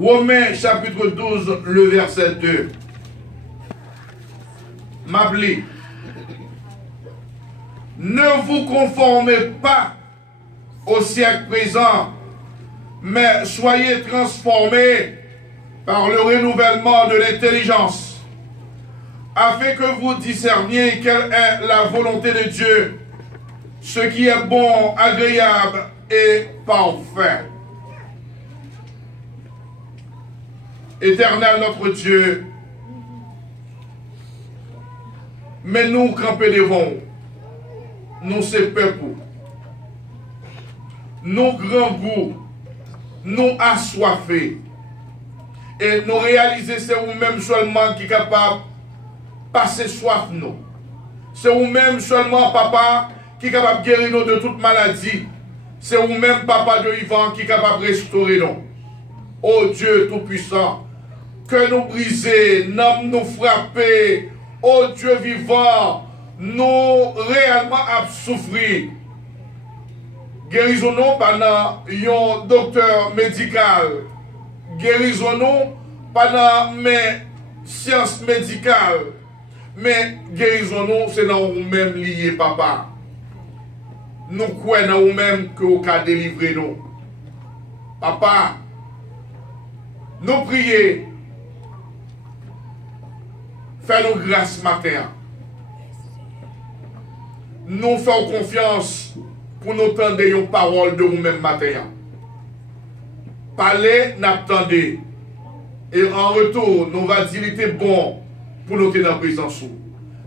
Romains chapitre 12, le verset 2. M'appelez. Ne vous conformez pas au siècle présent, mais soyez transformés par le renouvellement de l'intelligence, afin que vous discerniez quelle est la volonté de Dieu, ce qui est bon, agréable et parfait. Éternel notre Dieu, mais nous camper devant nous c'est peuple, nous grands goûts, nous assoiffés, et nous réaliser c'est vous-même seulement qui est capable de passer soif nous. C'est vous-même seulement, papa, qui est capable de guérir nous de toute maladie. C'est vous-même, papa de vivant, qui est capable de restaurer nous. Oh Dieu Tout-Puissant, que nous briser, nous frapper, oh Dieu vivant, nous réellement à souffrir. Guérissons-nous pendant un docteur médical. Guérissons-nous pendant mes sciences médicales. Mais guérissons-nous, c'est dans nous-mêmes liés, papa. Nous croyons dans nous-mêmes que vous pouvez délivrer nous. Papa, nous prions. Fais-nous grâce matin. Nous faisons confiance pour nous tendre une parole de nous-mêmes matin. Parlez, n'attendez. Et en retour, nous va dire qu'il était bon pour nous tenir en présence.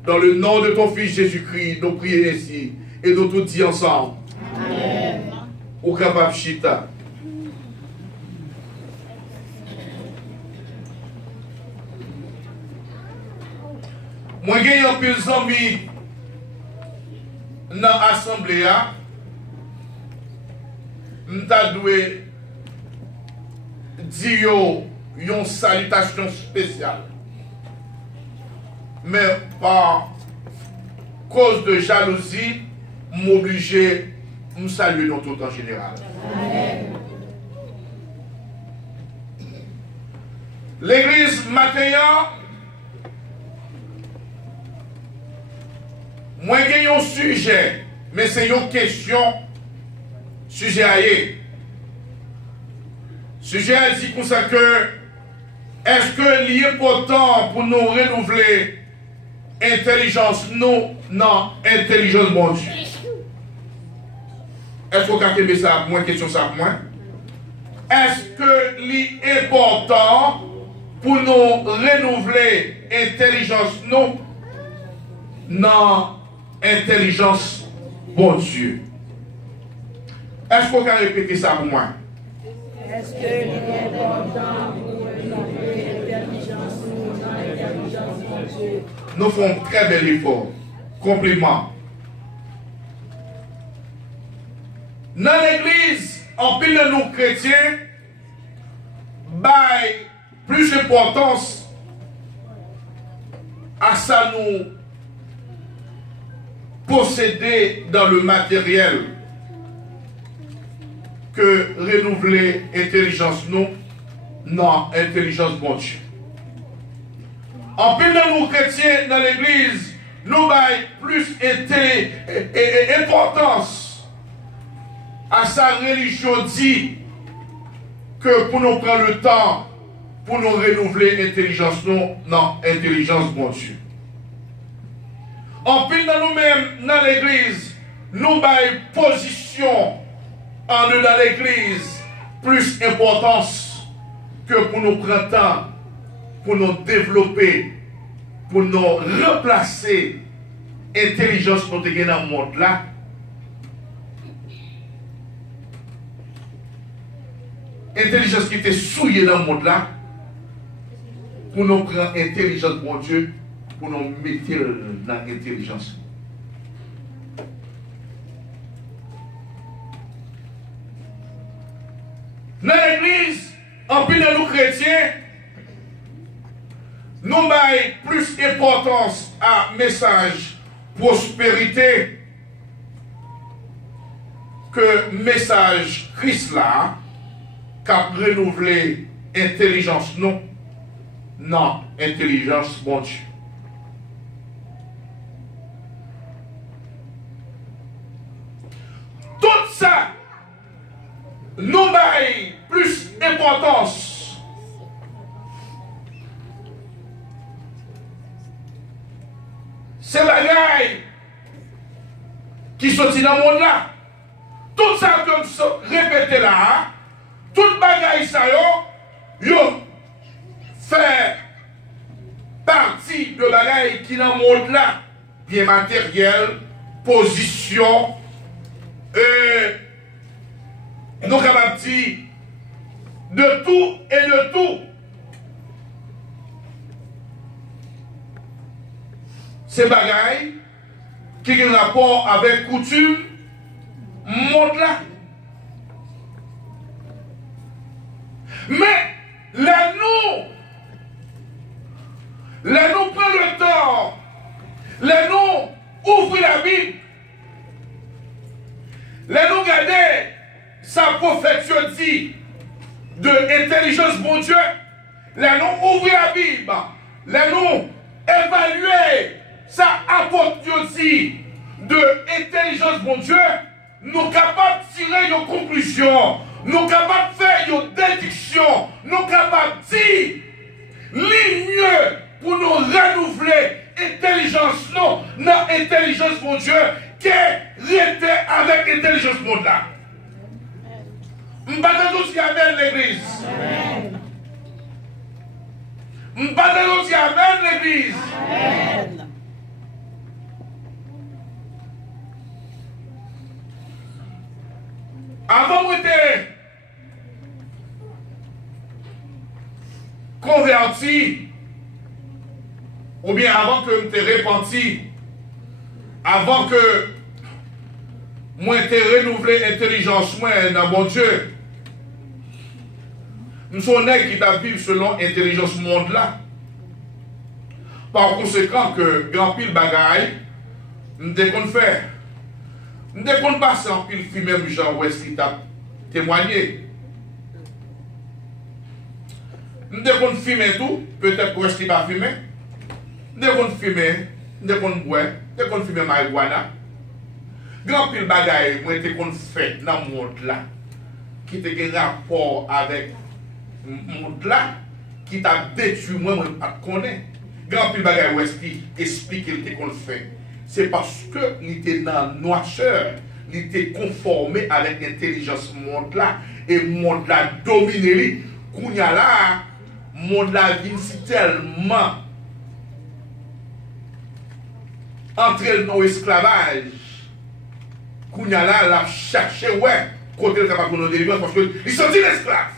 Dans le nom de ton Fils Jésus-Christ, nous prions ainsi. Et nous tous dit ensemble. Amen. Au capable chita. Moi, j'ai un peu d'amis dans l'assemblée. Je dois dire une salutation spéciale. Mais par cause de jalousie, m'obliger à me saluer dans tout en général. Amen. L'église matin, moi j'ai un sujet, mais c'est une question, sujet à y. Sujet à dire comme ça que, est-ce que l'important pour nous renouveler intelligence, nous, non, intelligence, mon Dieu. Est-ce que vous avez ça, moi, question ça pour moi? Est-ce que l'important pour nous renouveler intelligence, nous, non, intelligence, bon Dieu? Est-ce que vous avez répété ça pour moi? Est-ce que l'important pour renouveler intelligence, nous, non, intelligence, bon Dieu? Nous faisons très bel effort. Compliment. Dans l'église, en pile de nous chrétiens, bail plus d'importance à ça nous posséder dans le matériel que renouveler intelligence nous, non, intelligence bon Dieu. En plus de nous chrétiens dans l'église, nous avons plus importance à sa religion dit que pour nous prendre le temps pour nous renouveler l'intelligence, non, intelligence, bon Dieu. En plus de nous-mêmes dans l'église, nous avons position en nous dans l'église plus importance que pour nous prendre temps pour nous développer, pour nous remplacer l'intelligence que nous avons dans le monde là. Intelligence qui était souillée dans le monde là, pour nous prendre intelligence, mon Dieu, pour nous mettre dans l'intelligence. Dans l'église, en plus de nous chrétiens, nous avons plus d'importance à message prospérité que message Christ là, qui a renouvelé intelligence non. Non, intelligence bon Dieu. Tout ça, nous baille plus d'importance. C'est bagaille qui sont dans le monde là. Tout ça comme ça, répété là, tout bagaille ça yo fait partie de bagaille qui dans le monde là, bien matériel, position, nous capables de dire de tout et de tout. Ces bagailles qui ont un rapport avec coutume, monde là. Mais là nous prenons le temps, là nous ouvrons la Bible, là nous regardons sa prophétie dit de intelligence bon Dieu, là nous ouvrons la Bible, là nous évaluons sa apporte dit de intelligence bon Dieu, nous sommes capables de tirer une conclusion, nous sommes capables de faire une déduction, nous sommes capables de dire mieux pour nous renouveler intelligence non, dans intelligence mon Dieu, qu'elle était avec intelligence mon là. Je ne sais pas si amen l'église. Je ne sais pas si amen l'église. Avant que j'étais converti, ou bien avant que je m'étais repenti, avant que moi t'ai renouvelé l'intelligence dans mon Dieu, nous sommes nègres qui t'a vivre selon l'intelligence monde là. Par conséquent que grand pile bagaille, nous devons faire. Nous devons passer en pile film même Jean West qui t'a témoigné. Nous devons filmer tout, peut-être pour rester pas filmer. Nous devons filmer, nous devons boire, nous devons filmer marijuana. Grand pile bagaille, moi, te qu'on fait dans le monde là, qui te un rapport avec le monde là, qui t'a détruit, moi, je ne pas connaître. Grand pile bagaille, ouest qui explique ce qu'on fait. C'est parce que il était dans la noirceur, il était conformé avec l'intelligence monde là, et le monde là dominé. Qu'on y a là, le monde là vient si tellement entré dans l'esclavage. Qu'on y a là, la cherché, ouais, côté le capable de nous délivrer parce qu'ils sont des esclaves.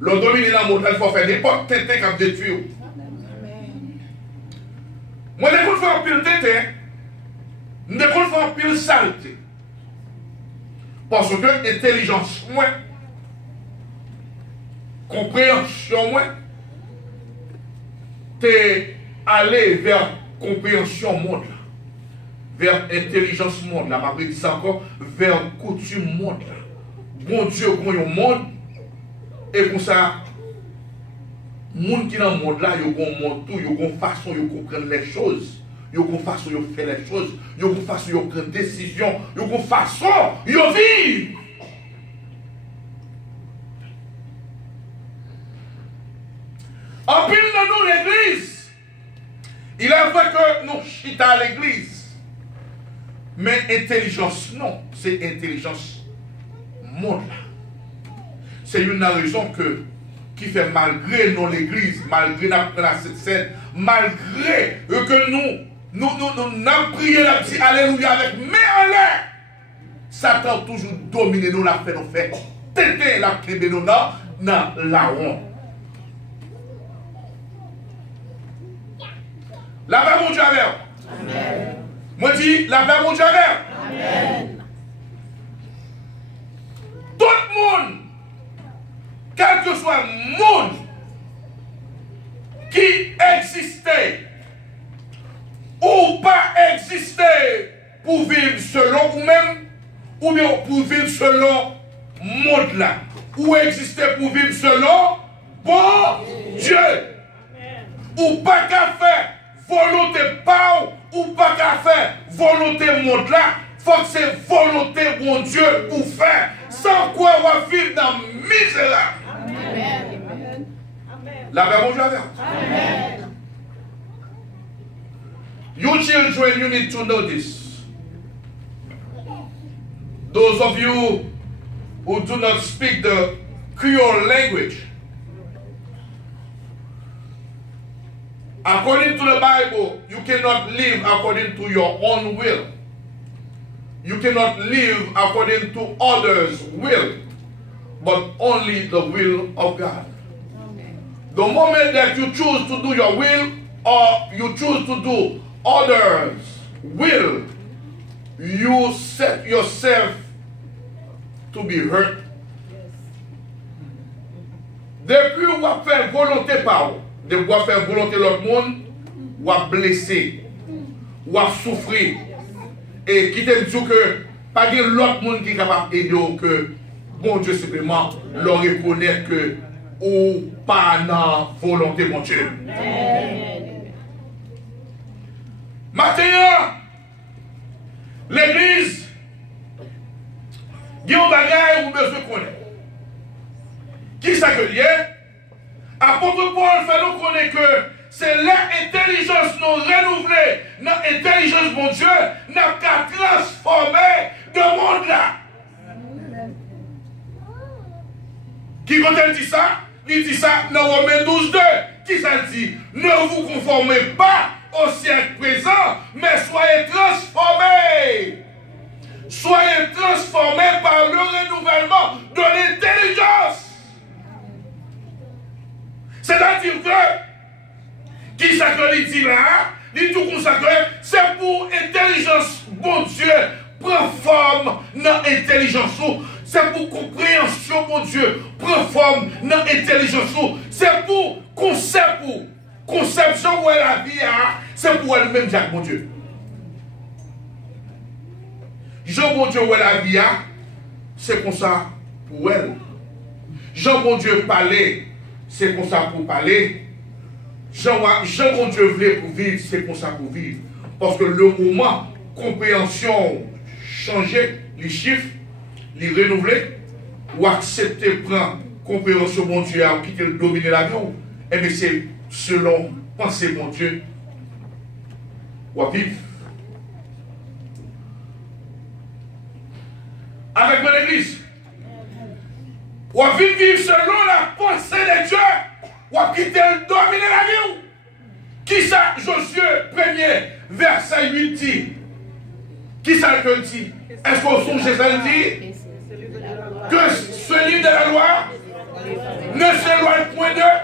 Le dominé dans le monde là, il faut faire n'importe quel temps qui détruire. Moi, je vais faire un pile tété, je vais faire un pile saleté. Parce que l'intelligence, moi, compréhension, moi, t'es allé vers compréhension monde, vers intelligence monde, là, je vais dire encore, vers coutume monde. Bon Dieu, qu'on y a un monde, et pour ça, les gens qui sont dans le monde là, ils ont une façon de comprendre les choses. Ils ont une façon de faire les choses. Ils ont une façon de prendre des décisions. Ils ont une façon de vivre. En plus de nous, l'église, il est vrai que nous chita à l'église. Mais intelligence, non. C'est intelligence monde là. C'est une raison qui fait malgré nous l'église, malgré cette scène, malgré que nous avons prié la petite alléluia avec main en l'air, Satan toujours dominé nous, la fait nous faire têter la clé de nous dans la honte. La paix mon Dieu avec. Amen. Moi dis la paix mon Dieu avec. Amen. Tout le monde, quel que soit le monde qui existait ou pas existait pour vivre selon vous-même, ou bien pour vivre selon le monde là, ou existait pour vivre selon bon Dieu. Ou pas qu'à faire volonté pas ou pas qu'à faire volonté monde là. Faut que c'est volonté bon Dieu pour faire. Sans quoi on va vivre dans misère. Amen. La paix bon Dieu avec. Amen. You children, you need to know this. Those of you who do not speak the Creole language, according to the Bible, you cannot live according to your own will. You cannot live according to others' will, but only the will of God. Okay. The moment that you choose to do your will or you choose to do others' will, you set yourself to be hurt. Depuis où on fait volonté par vous, depuis où on fait volonté l'autre monde, on blessé, on souffrir. Et qui te dit que pas de l'autre monde qui est capable d'aider que bon Dieu simplement leur reconnaître que ou pas dans volonté mon Dieu. Maintenant, l'église, il y a un bagage où besoin de connaître. Qui ça que lié? Apôtre Paul fait nous connaître que c'est l'intelligence nous renouvelée, notre intelligence, mon Dieu, n'a qu'à transformer le monde là. Qui quand elle dit ça? Il dit ça dans Romains 12:2. Qui ça dit? Ne vous conformez pas au siècle présent, mais soyez transformés. Soyez transformés par le renouvellement de l'intelligence. C'est-à-dire que qui s'accorde dit là, dit tout consacré, c'est pour intelligence, bon Dieu, prend forme dans l'intelligence. C'est pour compréhension, bon Dieu, prend forme dans l'intelligence. C'est pour conception où est la vie, c'est pour elle-même, Jacques, bon Dieu. Jean, bon Dieu, où est la vie, c'est comme ça pour elle. Jean, bon Dieu, parler, c'est comme ça pour parler. Jean, mon Dieu voulait pour vivre, c'est comme ça pour vivre. Parce que le moment, compréhension, changer, les chiffres, les renouveler, ou accepter, prendre compréhension, mon Dieu, ou quitter le dominer la vie, et bien c'est selon penser, mon Dieu, ou à vivre. Avec mon église, ou à vivre selon la pensée de Dieu. Ou à quitter le dominer la vie. Qui ça, Josué 1er, verset 8 dit? Qui ça que dit? Est-ce qu'on songe ça dit? Que ce livre de la loi ne s'éloigne point d'eux.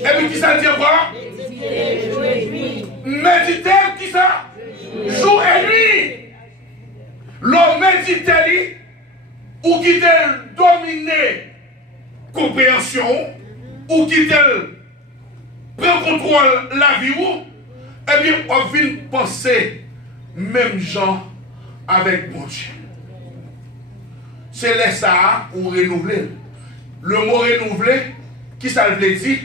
Et puis qui ça dit quoi? Méditez, qui ça? Jour et nuit. L'homme médite, ou quitter le dominer compréhension. Ou qui prend contrôle la vie ou, eh bien, on vient penser même gens avec bon Dieu. C'est là ça ou renouveler. Le mot renouveler, qui ça veut dire?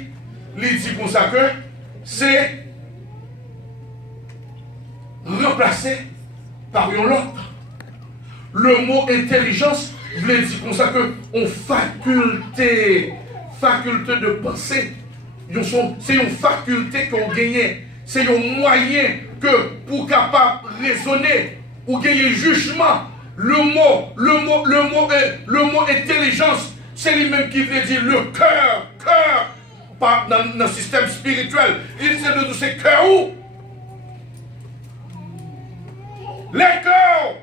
Il dit comme ça que c'est remplacé par un autre. Le mot intelligence veut dire comme ça que on faculté de penser. C'est une faculté qu'on gagne. C'est un moyen que pour capable raisonner ou gagner jugement. Le mot intelligence, c'est lui-même qui veut dire le cœur, dans le système spirituel. Il sait de tous ces cœurs où? Les cœurs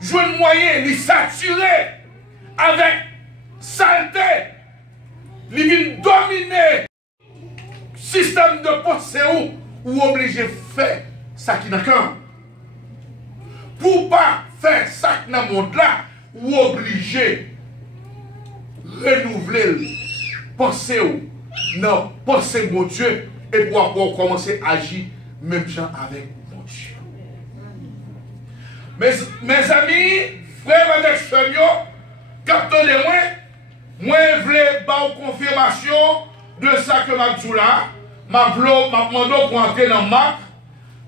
jouent un moyen, les saturer avec saleté. Ils viennent dominer le système de pensée ou obligé de faire ça qui n'a cœur. Pour ne pas faire ça qui n'a monde là, ou obligé de renouveler pensée ou non, penser mon Dieu et pour pouvoir commencer à agir même gens avec mon Dieu. Mes amis, frères et sœurs, captez-les moi. Moi, je voulais avoir confirmation de ça que je dis là. Je demande pour entrer dans Marc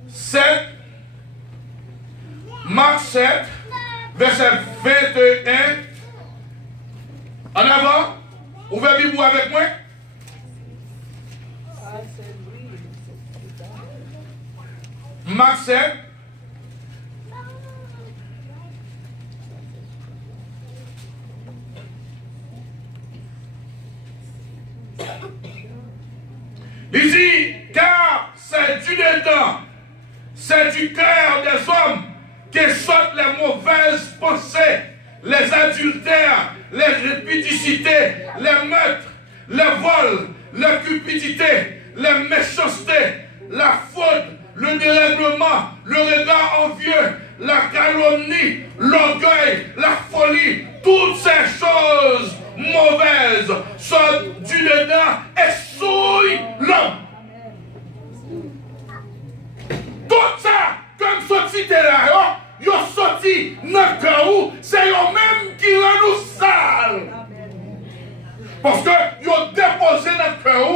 7. Marc 7, verset 21. En avant, ouvrez Bible avec moi. Marc 7. Il dit, car c'est du dedans, c'est du cœur des hommes que sortent les mauvaises pensées, les adultères, les pudicités, les meurtres, les vols, la cupidité, la méchanceté, la faute, le dérèglement, le regard envieux, la calomnie, l'orgueil, la folie, toutes ces choses mauvaises sortent du dedans et souillent l'homme. Tout ça, comme sorti de là, ils ont sorti dans le cœur, c'est eux-mêmes qui rendent nous sales. Parce que ils ont déposé dans le cœur,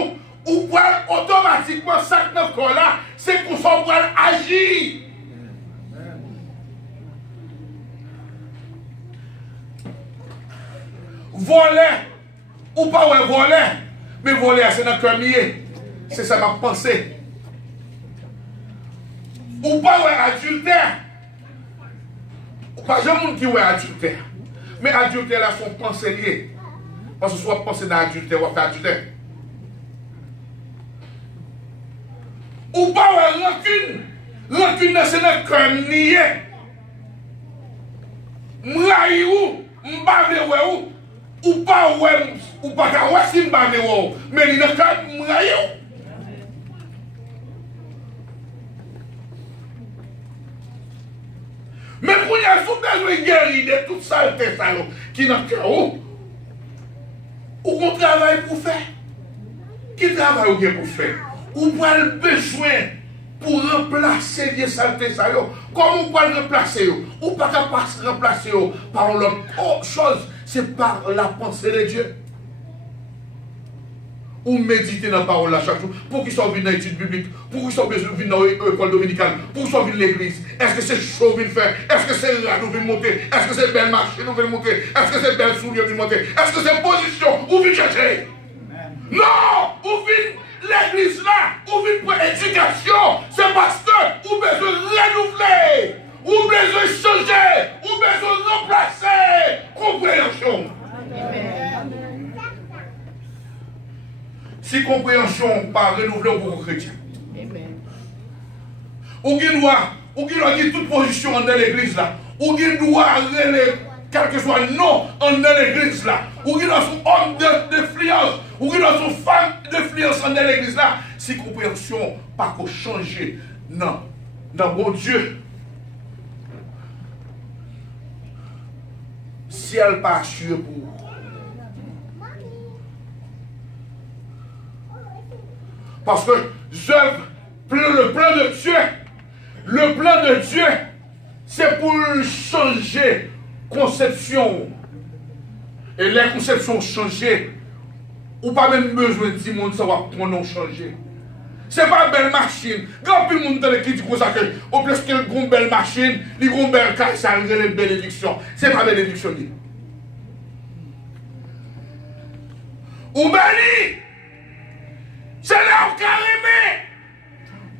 ou pour automatiquement ça dans le cœur là, c'est pour ça qu'on agir. Voler, ou pas ouais, voler, mais voler c'est dans le cœur nié. C'est ça ma pensée. Ou pas ouais, adultère. Ou pas jamais monde qui ouais adultère. Mais adultère là sont pensées liées. Parce que soit penser dans adultère ou pas adultère. Ou pas ouais, rancune. Rancune c'est dans le cœur nié. M'raï ou, m'bave ouais ou. Ou pas ouais, ou pas ta ouais si m'bave ouais. Mais il n'a qu'à m'raï ou. Mais pour y avoir besoin de guérir de toute saleté qui est dans le cœur, ou qu'on travaille pour faire. Qui travaille pour faire? Ou pas le besoin pour remplacer les saletés, comment on peut remplacer? Ou pas capable de remplacer par l'autre chose, c'est par la pensée de Dieu. Ou méditer dans la parole là chaque jour, pour qu'ils soient venus dans l'étude biblique, pour qu'ils soient venus dans l'école dominicale, pour qu'ils soient venus dans l'église. Est-ce que c'est chaud de faire? Est-ce que c'est là nous venons monter? Est-ce que c'est belle marche nous venons monter? Est-ce que c'est belle soulier nous monter? Est-ce que c'est position ou venez chercher? Non! Ou venez l'église là, ou venez pour l'éducation, c'est parce que vous besoin de renouveler, ou besoin de changer, ou besoin de remplacer. Compréhension. Si compréhension pas renouvelée pour les chrétiens. Ou qui doit toute position dans l'église là. Ou qui doit quel que soit le nom dans l'église là. Ou qui doit son homme d'influence. Ou qui doit son femme d'influence dans l'église là. Si compréhension pas qu'on changer non. Dans mon Dieu. Si elle pas assurée pour parce que le plan de Dieu, c'est pour changer conception. Et les conceptions changées, ou pas même besoin de dire monde ça va prendre changer. C'est pas une belle machine. Grand plus monde qui dit ça que au plus qu'il y a une belle machine, il y a une belle caisse, ça a une bénédiction. C'est pas bénédiction. Ou béni. C'est là où carrément,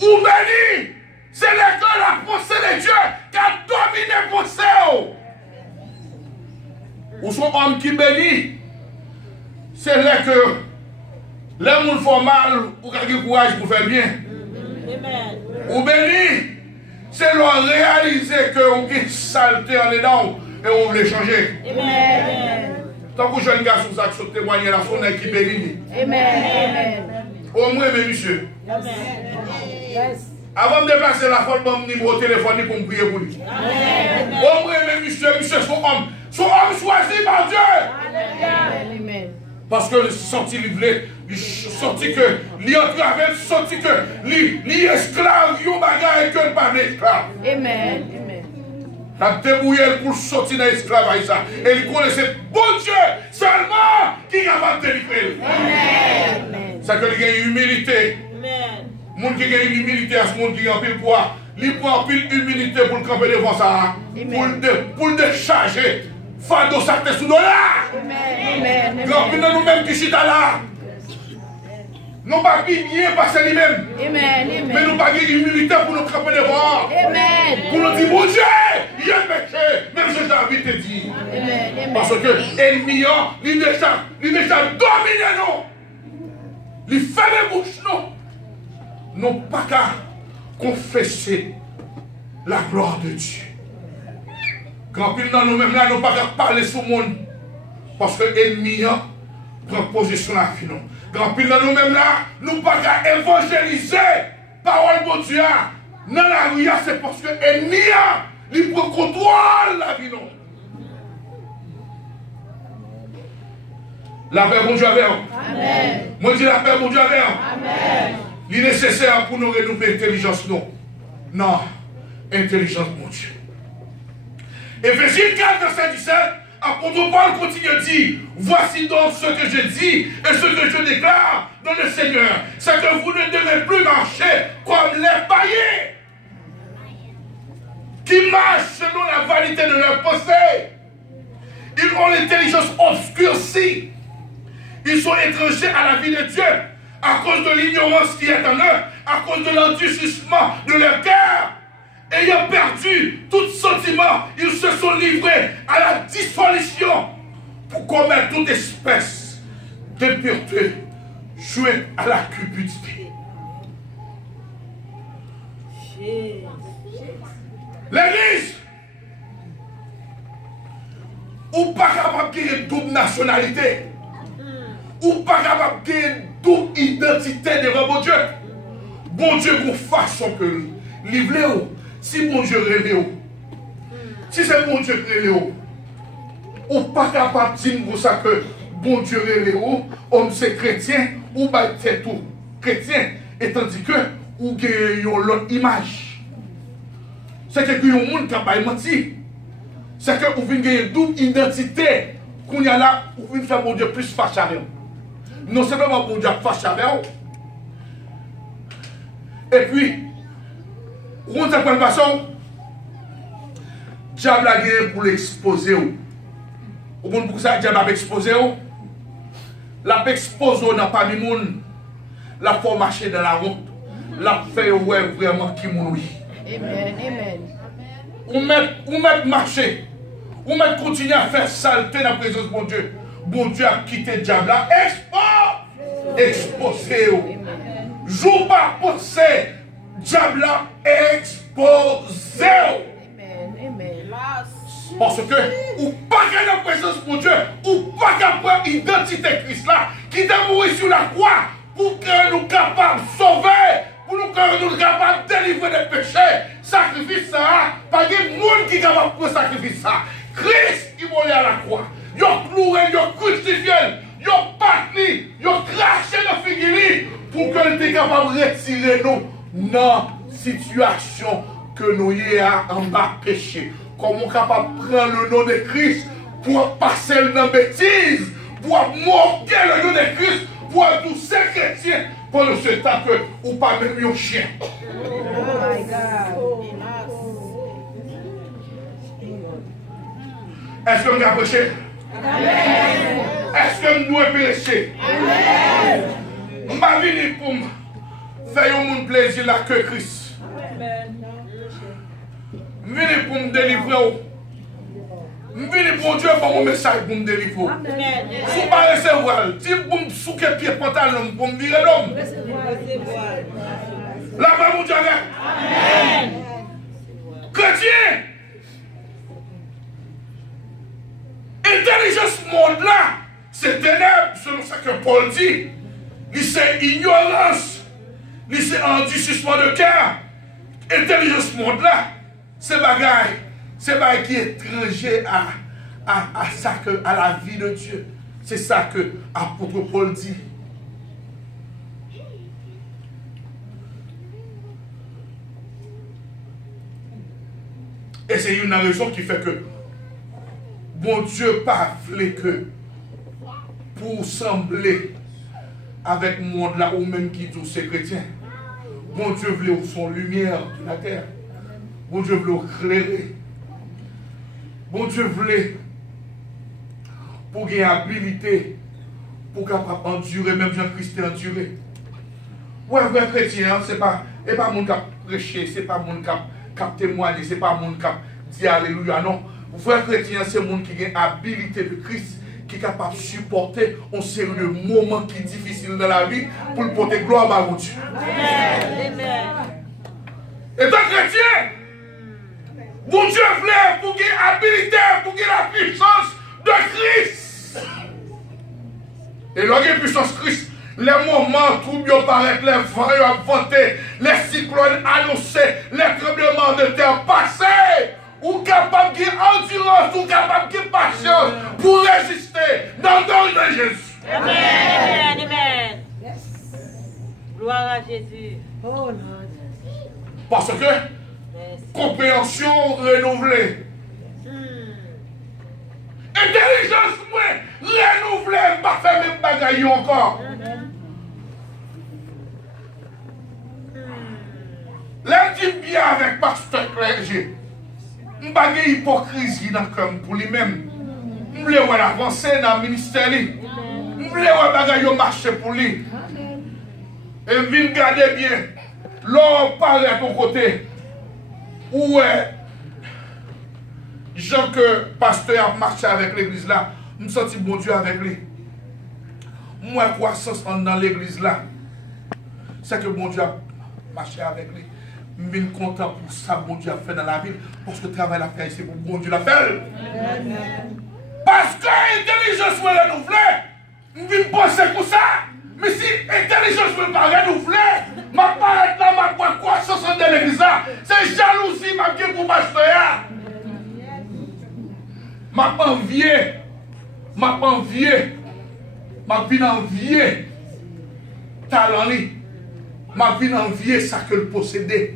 ou béni, c'est là que la pensée de Dieu qui a dominé la pensée. Ou son homme qui bénit, c'est là que les gens font mal ou qui ont courage pour faire bien. Amen. Ou béni, c'est leur réaliser que on a saleté en dedans et on veut changer. Amen. Tant que jeune garçon ça qui témoigne la son qui bénit. Amen. Au moins, monsieur. Avant de déplacer la folle, je vais au téléphone pour me prier pour lui. Au moins, monsieur, son homme. Son homme choisi par Dieu. Amen. Parce que senti livré, senti que, lui en travers, senti que, lui esclave, il bagaille que pas d'esclave. Amen. Il a débrouillé pour sortir de l'esclavage. Et il connaissait bon Dieu seulement qui humilité. Moun qui gagne l'humilité à ce monde qui a pile poids. Il prend pile humilité pour le camper devant ça. Pour le décharger. Fado ça te sous là. Amen. Grand pile nous-mêmes qui chita là. Nous pas bien passer lui-même. Mais nous pas gagner humilité pour nous camper devant. Pour nous dire, mon Dieu, il y a péché. Même si j'ai envie de te dire. Parce que l'ennemi, il déjà dominé nous. Il fait les bouches nous. Nous pas qu'à confesser la gloire de Dieu. Quand pile dans nous-mêmes là, nous pas qu'à parler sur le monde. Parce que l'ennemi prend position à nous. Quand pile dans nous-mêmes là, nous pas qu'à évangéliser parole de Dieu. Dans la rue, c'est parce que l'ennemi, il prend contrôle la vie. La paix, bon Dieu, avec vous. Amen. Moi, je dis la paix, bon Dieu, avec vous. Amen. Il est nécessaire pour nous renouveler l'intelligence, non. Non, intelligence, mon Dieu. Éphésiens 4, verset 17, apôtre Paul continue à dire, voici donc ce que je dis et ce que je déclare dans le Seigneur, c'est que vous ne devez plus marcher comme les païens qui marchent selon la vanité de leur pensée. Ils ont l'intelligence obscurcie. Ils sont étrangers à la vie de Dieu à cause de l'ignorance qui est en eux, à cause de l'endurcissement de leur cœur. Ayant perdu tout sentiment, ils se sont livrés à la dissolution pour commettre toute espèce d'impureté jouée à la cupidité. L'Église, ou pas capable de gagner double nationalité, ou pas capable de gagner double identité devant mon Dieu. Bon Dieu, vous façon que livrez-vous. Si mon Dieu révèle, si c'est mon Dieu qui révèle, ou pas capable de dire pour ça que bon Dieu révèle, homme c'est chrétien, ou pas c'est tout chrétien, et tandis que ou gagne l'autre image. C'est que vous avez un monde qui a menti. C'est que vous avez une double identité. Qu'on y a là, vous venez faire mon Dieu plus fâché avec vous. Non seulement mon Dieu fâché avec vous. Et puis, vous avez une façon, diable a gagné pour l'exposer. Vous comprenez pourquoi ça, diable a exposé? La expose n'a pas mis monde. La faut marcher dans la honte. La fait vraiment qui mourit. Amen. Ou mettre marcher. Ou mettre continuer à faire saleté dans la présence de mon Dieu. Bon Dieu a quitté le diable là. Exposé. Joue pas penser. Diable là exposé. Parce que, ou pas qu'il y a la présence de mon Dieu, ou pas qu'il y a l'identité de Christ là, qui est mort sur la croix, pour que nous capables de sauver, pour nous capables de délivrer des péchés. Sacrifice ça, pas de monde qui est capable de sacrifier ça. Christ qui est mort à la croix. Il a cloué, il a crucifié, il a battu, il a craché le figuier pour que nous soyons capables de retirer nous dans la situation que nous y en bas péché. Comment capable de prendre le nom de Christ pour passer dans la bêtise, pour moquer le nom de Christ, pour tous ces chrétiens, pour le ce temps que ou pas même un chien. Est-ce que nous avons péché? Est-ce que nous devons pécher? Je ne vais pas venir pour faire un plaisir là que Christ. Venez pour me délivrer. Venez pour Dieu pour mon message pour me délivrer. Si vous ne pas recevoir, si vous me souquez pied pantalon pour me virer l'homme. La main mon Dieu. Amen. Chrétien. Intelligence monde là, c'est ténèbres, selon ce que Paul dit. C'est ignorance. C'est endurcissement de cœur. Intelligence monde là. C'est bagaille qui est étranger à la vie de Dieu. C'est ça que l'apôtre Paul dit. Et c'est une raison qui fait que bon Dieu pas voulu que pour sembler avec le monde là, ou même qui dit c'est chrétien. Bon Dieu voulait son lumière de la terre. Bon Dieu voulait éclairer. Bon Dieu voulait pour gagner habilité, pour capable endurer, même Jean-Christ enduré. Ouais, vrai chrétien, c'est pas mon qui a prêché, c'est pas mon qui a témoigné, c'est pas mon qui a dit alléluia, non. Vrai chrétien, c'est mon qui a habilité de Christ, qui est capable de supporter un série de moments qui sont difficiles dans la vie pour le porter gloire à Dieu. Amen. Et donc, chrétien, bon Dieu voulait pour qu'il y ait habilité, pour qu'il y ait la puissance de Christ. Et lorsqu'il y a la puissance de Christ, les moments troubles paraissent, les vents vantés, les cyclones annoncés, les tremblements de terre passés, ou capable de endurance, ou capable de patience pour résister dans le nom de Jésus. Amen. Amen. Gloire à Jésus. Oh Lord. Parce que compréhension renouvelée. Intelligence renouvelée, pas faire même bagaille encore. L'un dit bien avec pasteur clergé. Je pas de hypocrisie dans le cœur pour lui-même. Je voulais avancer dans le ministère. Je voulais marcher pour lui. Et je viens garder bien. L'homme parle à ton côté. Où est Jean que pasteur a marché avec l'église là, je me sens bon Dieu avec lui. Moi, croissance dans l'église là, c'est que bon Dieu a marché avec lui. Je suis content pour ça que bon Dieu a fait dans la ville, parce que le travail a fait, c'est pour bon Dieu l'a fait. Parce que l'intelligence est renouvelée, je viens penser pour ça. Mais si l'intelligence n'est pas renouvelée, je ne vais pas être là, je vais pas croissance dans l'église là. C'est jalousie, je vais pour pasteur. Ma pas envié, ma vie envié, talent li, ma vie envié ça que le possédait,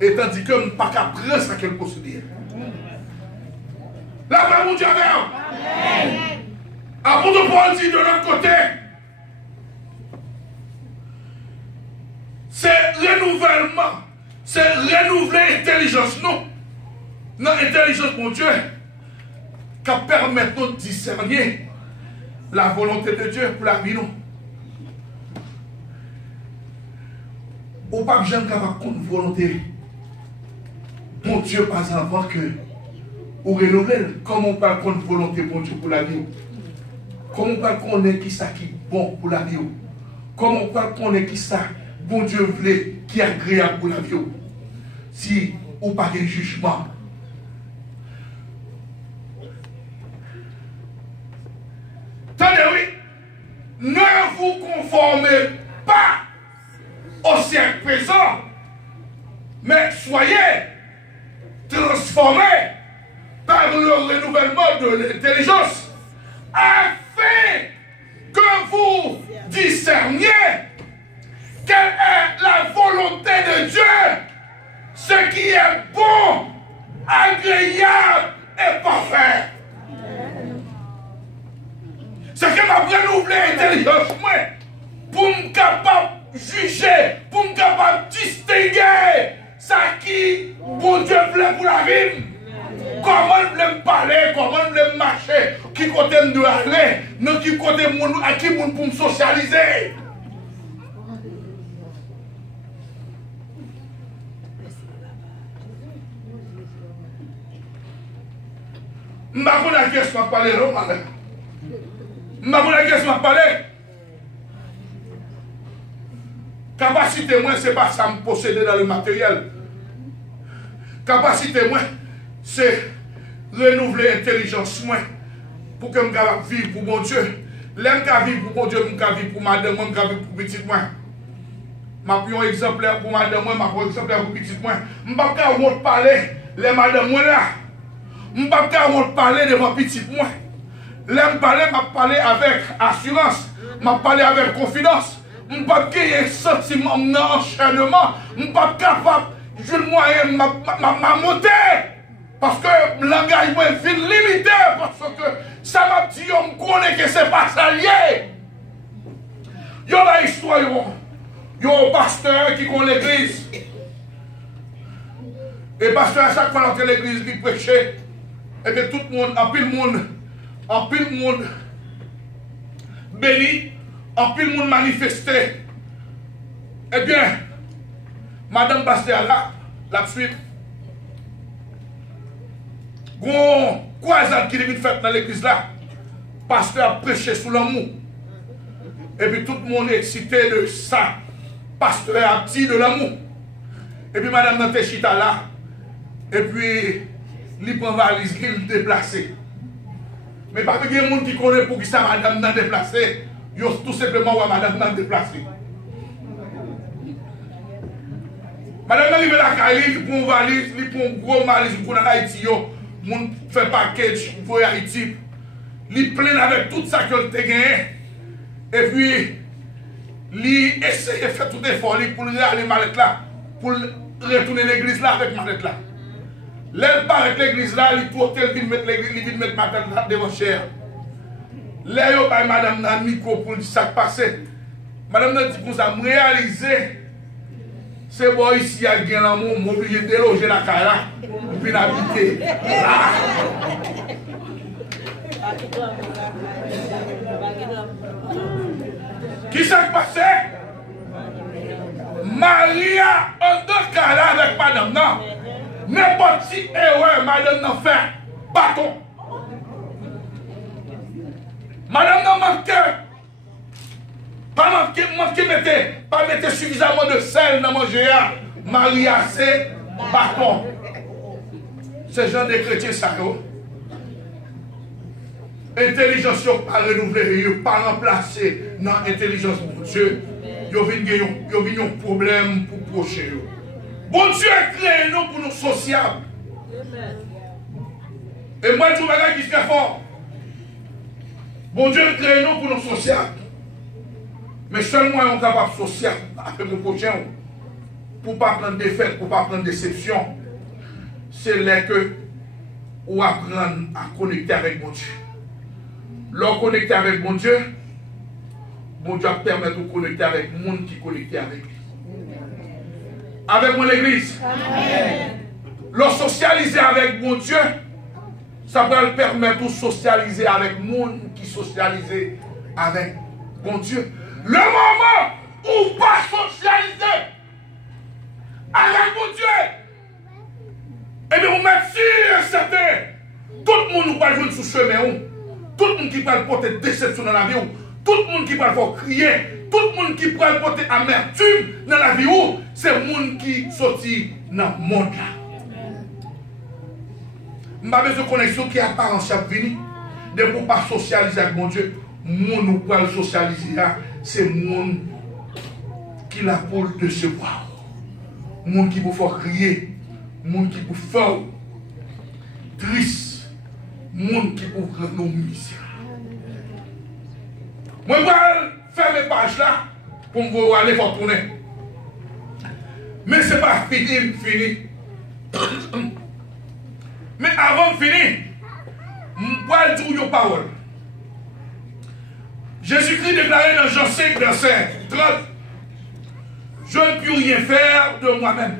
et tandis que je ne pas qu'à prendre ça que le possédait. La paix mon Dieu avec apôtre Paul dit de l'autre côté, c'est renouvellement, c'est renouveler l'intelligence, non, l'intelligence mon Dieu. Qui permet de discerner la volonté de Dieu pour la vie. Ou pas que j'aime capable de volonté. Bon Dieu, pas avant que ou renouveler. Comment on parle de volonté bon Dieu pour la vie? Comment on parle qu'on est qui ça qui est bon pour la vie? Comment on parle qu'on est qui ça bon Dieu voulait qui est agréable pour la vie? Si ou pas de jugement. Attendez, oui, ne vous conformez pas au siècle présent, mais soyez transformés par le renouvellement de l'intelligence, afin que vous discerniez quelle est la volonté de Dieu, ce qui est bon, agréable et parfait. C'est que m'a renouvelé l'intelligence pour me capable de juger, pour me capable de distinguer ça qui bon Dieu voulait pour la vie. Comment il voulait me parler, comment il voulait me marcher, qui côté me doit aller, non qui côté à qui pour me socialiser. Je ne sais pas à qui je vais parler, non, madame. Je ne sais pas à qui je vais parler. Capacité, moi, ce n'est pas ça me posséder dans le matériel. Capacité, moi, c'est renouveler l'intelligence, moi, pour que je puisse vivre pour mon Dieu. L'aime qu'à vivre pour mon Dieu, je peux vivre pour madame, je peux vivre pour petit moi. Je prends un exemplaire pour madame, je prends un exemplaire pour petit moi. Je ne peux pas parler, les madame, moi là. Je ne peux pas parler devant petit moi. L'aime parler, je parler avec assurance, je parler avec confidence. Je ne peux pas gagner un sentiment d'enchaînement. Je ne suis pas capable de jouer le moyen de monter. Parce que l'engagement est limité. Parce que ça m'a dit, on me connaît que ce n'est pas ça lié. Il y a une histoire, il y a un pasteur qui connaît l'église. Et le pasteur, à chaque fois dans l'église, il prêchait. Et bien tout le monde, en pile monde béni, en pile monde manifesté. Eh bien, Madame Pasteur là, la suite. Gon croisade qui est faite dans l'église là. Pasteur a prêché sous l'amour. Et puis tout le monde est excité de ça. Pasteur a dit de l'amour. Et puis Madame Nantechita là. Et puis, il prend valise, il déplace. Mais pas de gens qui connaissent pour qui ça Madame n'a déplacé. Ils ont tout simplement Madame n'a déplacé. Madame n'a la caille, il prend valise, il prend gros valise pour Haïti. Il fait package pour Haïti. Il plein avec tout ça qu'il a gagné. Et puis, il essaie de faire tout effort pour aller malette là. Pour retourner l'église là avec malette là. L'aile part avec l'église là, il faut mettre madame là devant cher. Là, il y a madame dans le micro pour dire ça qui passe. Madame n'a dit pour ça, me réaliser. C'est bon ici, il y a bien l'amour, m'obliger de déloger la caille et puis l'habiter. Qui s'est passé? Maria, en deux cas là avec madame, non? N'importe qui erreur, madame n'a fait bâton. Madame n'a manqué. Pas mettre suffisamment de sel dans manger. Maria, c'est bâton. C'est genre de chrétiens, ça. Intelligence pas renouvelée, pas remplacée dans l'intelligence de Dieu. Ils ont un problème pour procher. Bon Dieu a créé nous pour nous sociables. Et moi, je vais qui est fort. Bon Dieu a créé nous pour nous sociables. Mais seulement on est capable de social avec le prochain. Pour ne pas prendre défaite, pour ne pas prendre déception. C'est là que on apprend à connecter avec mon Dieu. Lorsqu'on connecte avec mon Dieu permet de connecter avec le monde qui est connecté avec lui. Avec mon église. Le socialiser avec mon Dieu, ça va le permettre de socialiser avec le monde qui socialise avec mon Dieu. Le moment où pas socialiser avec mon Dieu, et bien on met sûr certain, tout le monde nous va jouer sous chemin, tout le monde qui va porter déception dans la vie, tout le monde qui va faire crier. Tout le monde qui peut porter amertume dans la vie, c'est le monde qui sortit dans le monde là. Je n'ai pas besoin de connexion qui apparaît en chaque vie. De ne pas socialiser avec mon Dieu. Le monde nous peut socialiser là, c'est le monde qui l'a pour le décevoir. Le monde qui peut faire crier. Le monde qui peut faire triste. Le monde qui peut rendre nous misérables. Moi, je vais faire mes pages là pour me aller faire tourner. Mais ce n'est pas fini. Mais avant de finir, je vais dire une parole. Jésus-Christ déclarait dans Jean 5, verset 30, je ne puis rien faire de moi-même.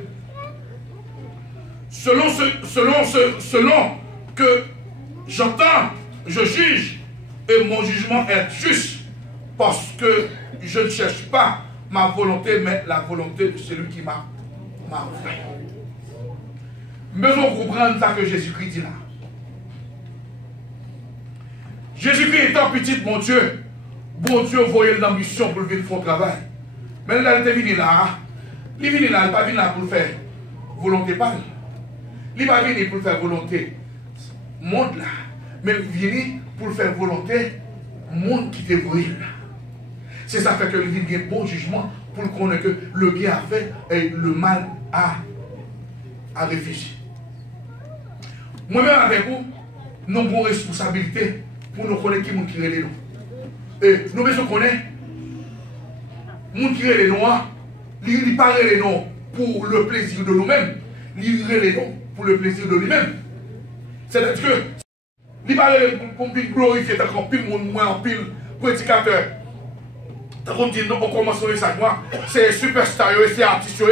Selon que j'entends, je juge, et mon jugement est juste. Parce que je ne cherche pas ma volonté, mais la volonté de celui qui m'a envoyé. Mais on comprend ça que Jésus-Christ dit là. Jésus-Christ étant petit, mon Dieu voyait l'ambition pour venir faire travail. Mais là, il est venu là. Il n'est pas venu là pour faire volonté pas. Il n'est pas venu pour faire volonté monde là. Mais il est venu pour faire volonté monde qui te voyait là. C'est ça fait que il y a un bon jugement pour connaître que le bien a fait et le mal a réfléchi. Moi-même avec vous, nous avons une responsabilité pour nous connaître qui est les noms. Et nous devons connaître qui est les noms. Il parle les noms pour le plaisir de nous-mêmes. Il les noms pour le plaisir de lui-même. C'est-à-dire que il parle pour glorifier, tant qu'on pile monde moins en pile prédicateur. Comme dit, on commence le message, moi, c'est superstar, c'est artiste,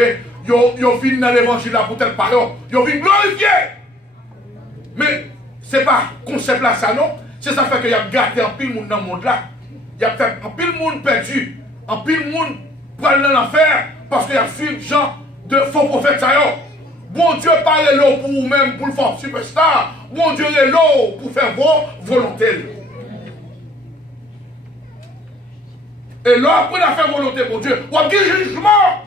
ils viennent dans l'évangile là pour tel parole, ils viennent glorifier. Mais ce n'est pas concept là, ça non. C'est ça fait qu'il y a gâté un pile monde dans le monde là. Il y a fait un pile monde perdu, un pile monde pour aller dans l'enfer parce qu'il y a film gens de faux prophètes. Bon Dieu parle là pour vous-même, pour le faire superstar. Bon Dieu est là pour faire vos volontés. Et là, après la faire volonté pour Dieu, on a dit jugement.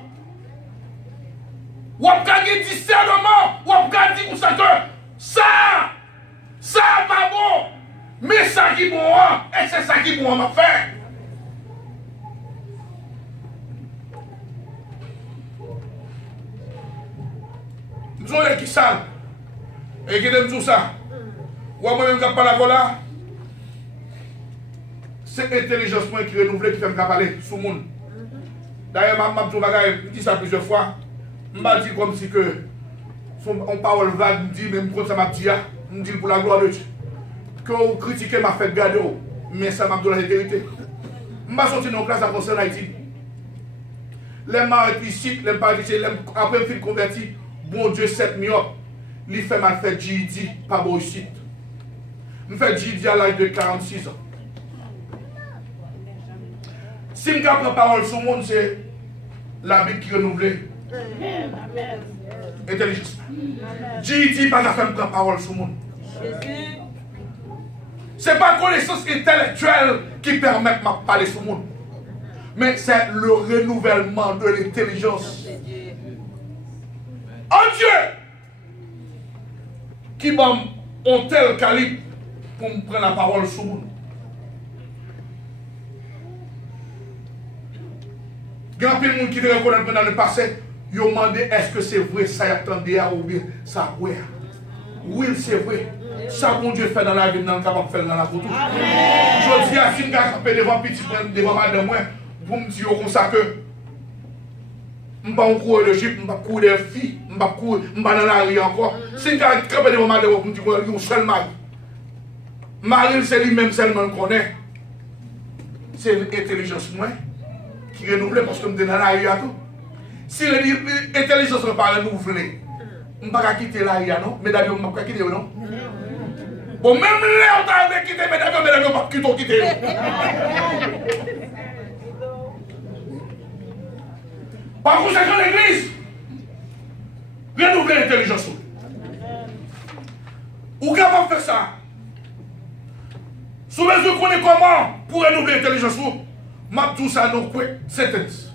On a dit discernement. On a dit pour ça que ça pas bon. Mais ça qui est bon, et c'est ça qui est bon, on m'a fait. Nous avons qui ça. Et qui aime tout ça. Ou moi-même qui parle là. C'est l'intelligence qui est renouvelée qui fait me parler sur le monde. D'ailleurs, je dis ça plusieurs fois. Je me dis comme si que on parle vague, me dit même quand ça m'a dit, me dit pour la gloire de Dieu. Que vous critiquez m'a fait garder, mais ça m'a donné la vérité. Je suis sorti dans la classe à concert Haïti. Les marques ici, les parisiens, après je suis converti, bon Dieu, 7 millions, il fait mal fait GID, pas bon ici. Je fais GID à l'âge de 46 ans. Si je prends parole sur le monde, c'est la Bible qui renouvelle. Intelligence. GID, pas la femme prend parole sur le monde. Ce n'est pas la connaissance intellectuelle qui permet de parler sur le monde. Mais c'est le renouvellement de l'intelligence. En Dieu qui m'a un tel calibre pour me prendre la parole sur le monde. Il y a un peu de monde qui te reconnaît dans le passé. Ils ont demandé est-ce que c'est vrai ça y attendait ou bien ça ouais. Oui, c'est vrai. Ça, bon Dieu fait dans la vie, non capable de faire dans la photo. Je dis à si je suis devant petit devant madame, vous me dites comme ça que je ne vais pas courir de jeep, je ne vais pas courir de filles, je ne vais pas courir, je ne vais pas dans la rue encore. Si je suis devant madame, vous me dites que je suis seul mari. Marie, c'est lui-même seulement qu'on connaît. C'est l'intelligence moi qui renouvelle parce que je suis dans la rue à tout. Si l'intelligence ne pas renouvelée, je ne vais pas quitter la rue, non? Mais d'abord, je ne vais pas quitter, non? Bon, même là, on t'a quitté, mais d'abord, on ne va pas quitter. Par conséquent, l'église, renouveler l'intelligence. Ou capable de faire ça? Si vous connaissez comment pour renouveler l'intelligence, m'a tout ça dans quoi? Sentence.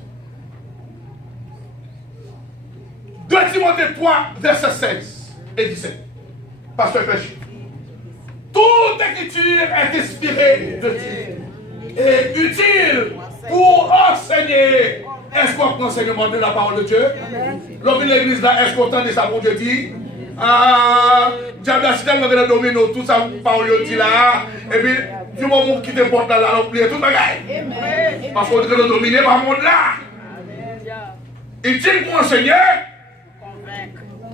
2 Timothée 3, verset 16 et 17. Pasteur Cléchi. Toute écriture est inspirée de Dieu et utile pour enseigner. Est-ce qu'on prend enseignement de la parole de Dieu? L'homme de l'église là, est-ce qu'on entend de ça pour Dieu dit? Ah, diable a cité le domino, tout ça, parole dit là. Et puis, du moment qui te porte là, on oublie tout le bagage. Parce qu'on doit dominer par le monde là. Utile pour enseigner,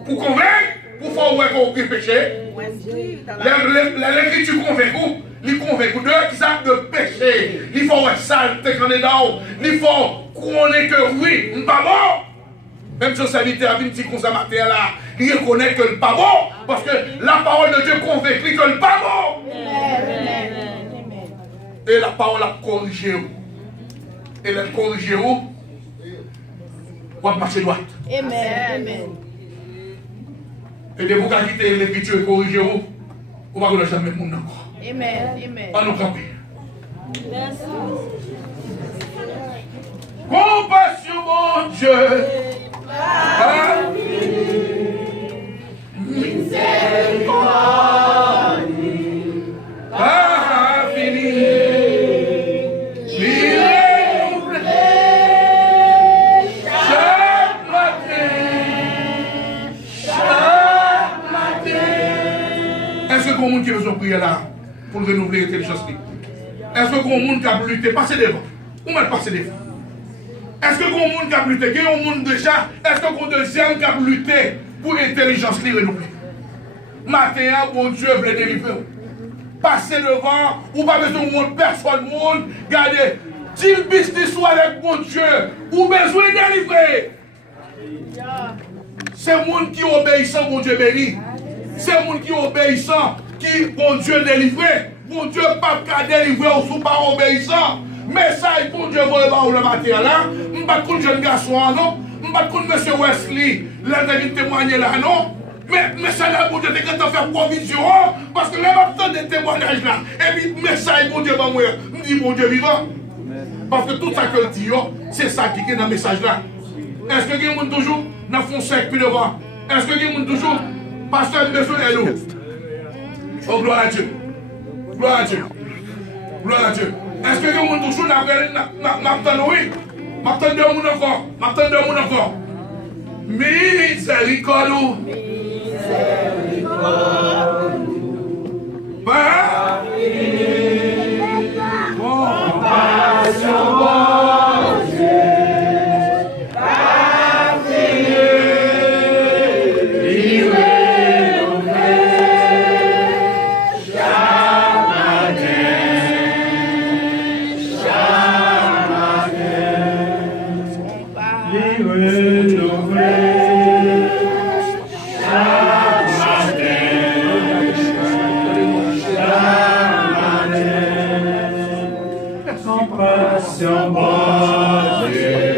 pour convaincre, pour faire ouais qu'on oublie le péché. L'écriture convainc, il convainc de qui ça de péché. Il faut ouais saleté qu'on est dans. Il faut qu'on est que oui, on pas bon. Même si serviteur a dit comme ça matin là, il reconnaît que le pas bon parce que la parole de Dieu convainc que le pas bon. Et la parole a corrigé. Et elle corrigé où? On va marcher droite. Amen. Et de vous quitter l'écriture et corriger où? On va ne jamais le monde encore. Amen. On nous camper. Merci. Compassion, mon Dieu. Miséricorde. Infini. Est-ce que le monde qui veut prier là pour renouveler l'intelligence? Est-ce que le monde qui a lutté, passer devant? Ou même passer devant? Est-ce que le monde qui a lutté, qu'il y a un monde déjà, est-ce que le deuxième qui a lutté pour l'intelligence renouvelée? Matin, bon Dieu veut délivrer. Passer devant, ou pas besoin de monde, personne, monde, regardez, Si le business soit avec mon Dieu, ou besoin de délivrer. C'est le monde qui obéissant, mon Dieu béni. C'est le monde qui obéissant, qui, mon Dieu délivré. Mon Dieu pas qu'à délivrer ou sous pas obéissant. Mais ça, mon Dieu va le matin là. Je ne sais pas de jeune garçon, non. Je ne sais pas de monsieur Wesley, l'un témoigner là, non. Mais ça là, mon Dieu, c'est quand on fait provision, parce que là, on des témoignages là. Et puis, mais ça, mon Dieu, moi, je dis, mon Dieu vivant. Parce que tout ça que je dis, c'est ça qui est dans le message là. Est-ce que quelqu'un toujours dans fond sec puis devant? Est-ce que quelqu'un toujours pasteur de nous? Oh, gloire à Dieu. Gloire à Dieu. Gloire à Dieu. Est-ce que quelqu'un toujours m'attend, oui? M'attend de monde encore. M'attend de monde encore. Miséricorde. Pas compassion, bon Dieu.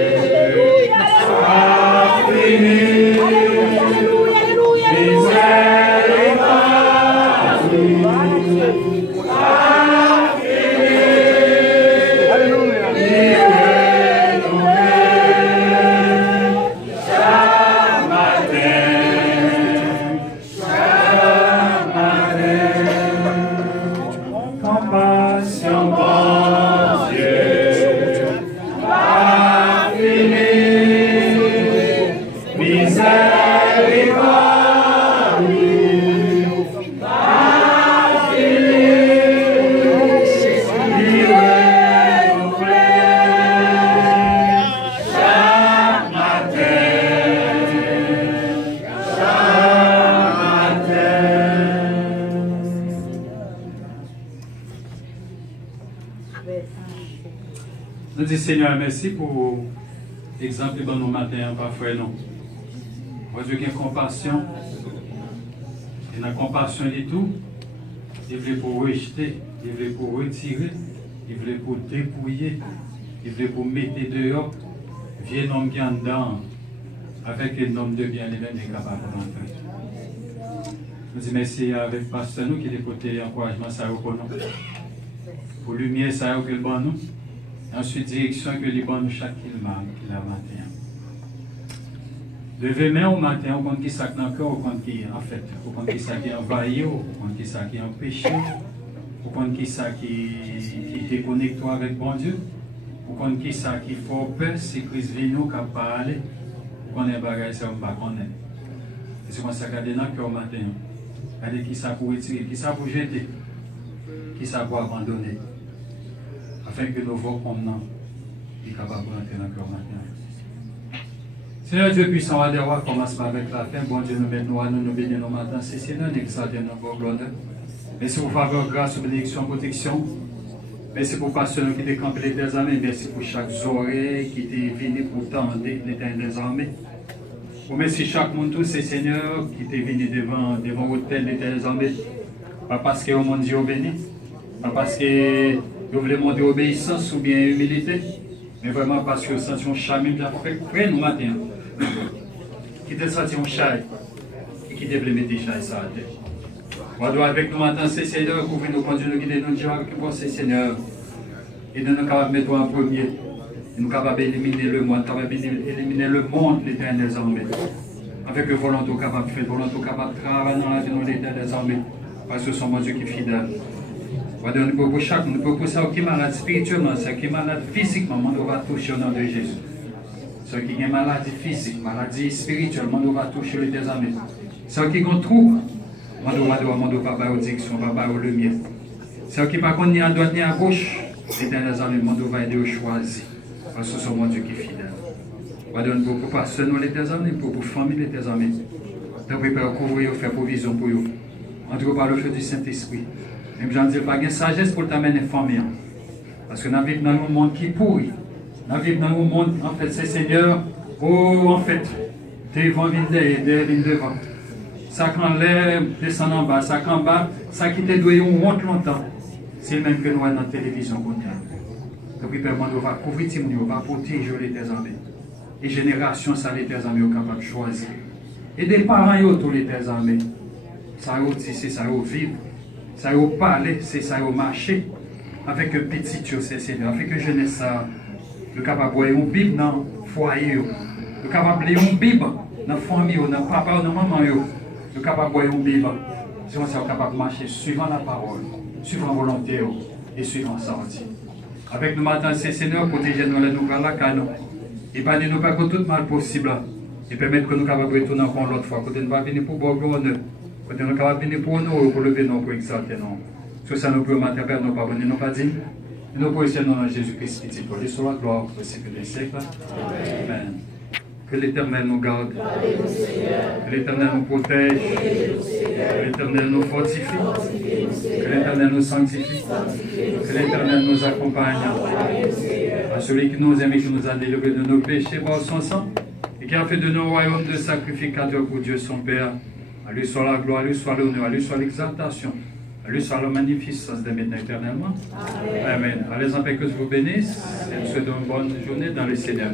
Nous disons Seigneur, merci pour l'exemple de nos matins, parfois non. Moi, Dieu qui a compassion, et dans la compassion et tout, il veut pour rejeter, il veut pour retirer, il veut pour dépouiller, il veut pour mettre dehors, vieux homme qui en dedans, avec un homme de bien les capable d'entrer. Nous disons merci avec pasteur nous qui a côté encouragement ça pour nous. Pour lumière ça que le bon nous. Ensuite, direction que les bonnes chaque matin. Levez main au matin, on compte qui ça dans le cœur, on compte qui en fait, on compte qui ça qui envahit, on compte qui ça qui empêche, on compte qui ça qui déconnecte avec bon Dieu, on compte qui ça qui fait peur, si Christ vient nous qu'à parler, on est bagage, ça on va connaître. C'est comme ça qu'on a dans le cœur au matin. Regardez qui ça pour retirer, qui ça pour jeter, qui ça pour abandonner. Afin que nos voix comme nous, soient capables d'entrer dans le cœur maintenant. Seigneur Dieu puissant, on va commencer avec la fin. Bon Dieu, nous mettons nous bénissons nos matins. C'est Seigneur, nous exaltons nos gloires. Merci pour faveur, grâce, bénédiction, protection. Merci pour pasteur qui était campé les armées. Merci pour chaque oreille qui était venu pour tendre l'éternel des armées. Merci chaque monde, tous ces seigneurs qui étaient venus devant l'autel l'éternel des armées. Pas parce que mon Dieu béni, pas parce que vous voulez montrer obéissance ou bien humilité, mais vraiment parce que vous sentez un charme bien fait près nous matin. Qui te senti un charme et qui devait mettre charme ça à terre. On doit avec nous matin, ces seigneurs, pour nous conduire, nous guider, nous dire avec vous, ces seigneurs. Et nous sommes capables de mettre en premier. Et nous sommes capables d'éliminer le monde, capables d'éliminer le monde, l'éternel des armées. Avec une volonté capable de faire, volonté capable de travailler dans la vie de l'éternel des armées. Parce que c'est mon Dieu qui est fidèle. Nous pouvons chaque, nous pouvons ça qui est malade spirituellement, ça qui est malade physiquement, on va toucher au nom de Jésus. Ce qui est maladie physique, maladie spirituelle, on va toucher les désamés. Ce qui est un trouble, on va pas aux directions, on va pas aux lumières. Ce qui n'est pas ni à droite ni à gauche, l'éternel amis, on va aider au choisir. Parce que c'est mon Dieu qui est fidèle. Nous pouvons pas seulement les désamés, pour la famille les désamés. Nous pouvons couvrir, faire provision pour eux. En tout cas, par le feu du Saint-Esprit. Même j'en dis pas de sagesse pour t'amener famille. Parce que nous vivons dans un monde qui pourrit. Nous vivons dans un monde, en fait, c'est Seigneur, oh, en fait, devant, devant. Ça quand l'air descend en bas, ça qu'en bas, ça qui te doit on honte longtemps. C'est le même que nous dans la télévision qu'on a. Donc, Père, on va couvrir, on va protéger les terres armées. Et génération, ça les terres armées sont capables de choisir. Et des parents, ils ont tous les terres armées. Ça c'est ça vivre. Ça parler, c'est ça marcher. Avec un petit c'est Seigneur. Avec une jeunesse, ça, le capable de boire une Bible dans le foyer. Le capable de lire une Bible dans la famille, dans le papa, dans la maman. Le capable de boire une Bible. Si on est capable de marcher suivant la parole, suivant la volonté et suivant sa sortie. Avec nous matin, c'est Seigneur, protégez-nous la nouvelle la canon. Et pas nous pas pour tout mal possible. Et permettre que nous capables de retourner encore l'autre fois. Quand nous ne pas venir pour boire honneur. Quand nous ne pas venir pour nous, pour lever nos pour exalter nous. Sur ça, nous pouvons matin, Père, nous pardonner, nous pas dire. Nous positionnons dans Jésus-Christ, qui est sur la gloire, au siècle des siècles. Amen. Que l'Éternel nous garde, que l'Éternel nous protège, que l'Éternel nous fortifie, que l'Éternel nous sanctifie, que l'Éternel nous accompagne. À celui qui nous aime et qui nous a délivrés de nos péchés par son sang, et qui a fait de nous royaume de sacrificateurs pour Dieu son Père. À lui soit la gloire, à lui soit l'honneur, à lui soit l'exaltation, à lui soit la magnificence de maintenant éternellement. Amen. Allez en paix, que je vous bénisse et je vous souhaite une bonne journée dans le Seigneur.